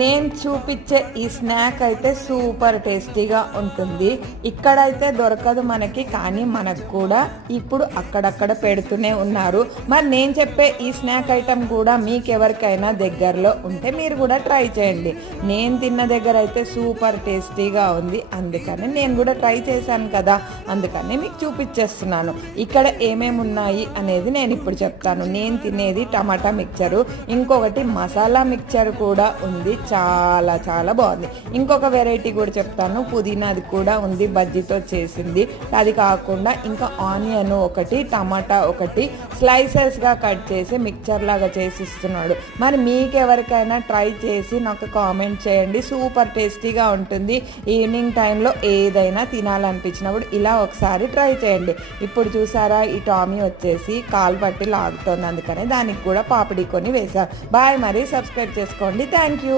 నేను చూపించే ఈ స్నాక్ అయితే సూపర్ టేస్టీగా ఉంటుంది. ఇక్కడైతే దొరకదు మనకి, కానీ మనకు కూడా ఇప్పుడు అక్కడక్కడ పెడుతూనే ఉన్నారు. మరి నేను చెప్పే ఈ స్నాక్ ఐటమ్ కూడా మీకు ఎవరికైనా దగ్గరలో ఉంటే మీరు కూడా ట్రై చేయండి. నేను తిన్న దగ్గర అయితే సూపర్ టేస్టీగా ఉంది, అందుకని నేను కూడా ట్రై చేశాను కదా, అందుకని మీకు చూపించేస్తున్నాను. ఇక్కడ ఏమేమి ఉన్నాయి అనేది నేను ఇప్పుడు చెప్తాను. నేను తినేది టమాటా మిక్చరు, ఇంకొకటి మసాలా మిక్చర్ కూడా ఉంది, చాలా చాలా బాగుంది. ఇంకొక వెరైటీ కూడా చెప్తాను, పుదీనాది కూడా ఉంది, బజ్జీతో చేసింది. అది కాకుండా ఇంకా ఆనియన్ ఒకటి, టమాటా ఒకటి స్లైసెస్గా కట్ చేసి మిక్చర్ లాగా చేసి ఇస్తున్నాడు. మరి మీకు ఎవరికైనా ట్రై చేసి నాకు కామెంట్ చేయండి. సూపర్ టేస్టీగా ఉంటుంది. ఈవినింగ్ టైంలో ఏదైనా తినాలనిపించినప్పుడు ఇలా ఒకసారి ట్రై చేయండి. ఇప్పుడు చూసారా, ఈ టామీ వచ్చేసి కాలు పట్టి లాగుతోంది, అందుకని దానికి కూడా పాపిడి కొని వేశాను. బాయ్, మరి సబ్స్క్రైబ్ చేసుకోండి. Thank you.